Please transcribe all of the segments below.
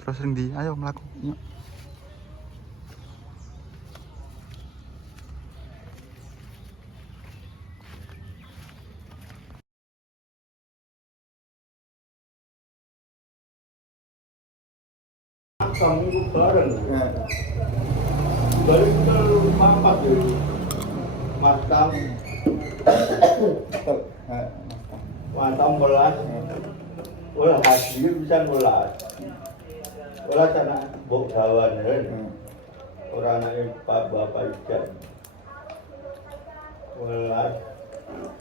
Terus endi? Ayo mlaku. Yuk. Kamu bareng. Bareng kita mapat ya. Matam. Matam belas. Wah hasil bisa belas. Belas anak bok dawan kan. Orang anak pak bapak ikan. Belas.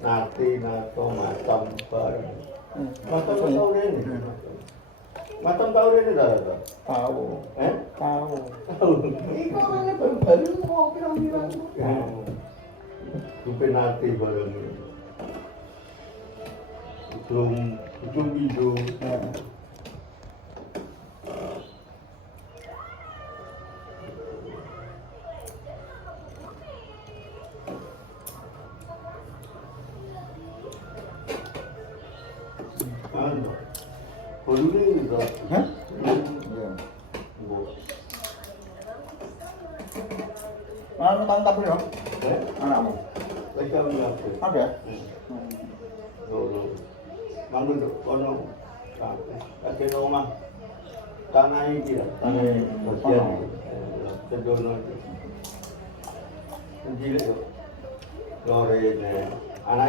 Nati nato matam bareng. Matam tahu ini. Matam tahu ini dah. Tahu. Tahu. Tahu. Ini orang baru mau kira-kira. Itu penalti bareng. Ujung hidung. Baru ni tu. Hah? Ya. Mana tangkap ni dong? Anakmu? Macam ni apa? Ada? Dulu. Bangun tu, kono. Kaki rumah. Tanah ini dia. Tanah bagian. Kedono itu. Jadi tu. Lori ni. Anak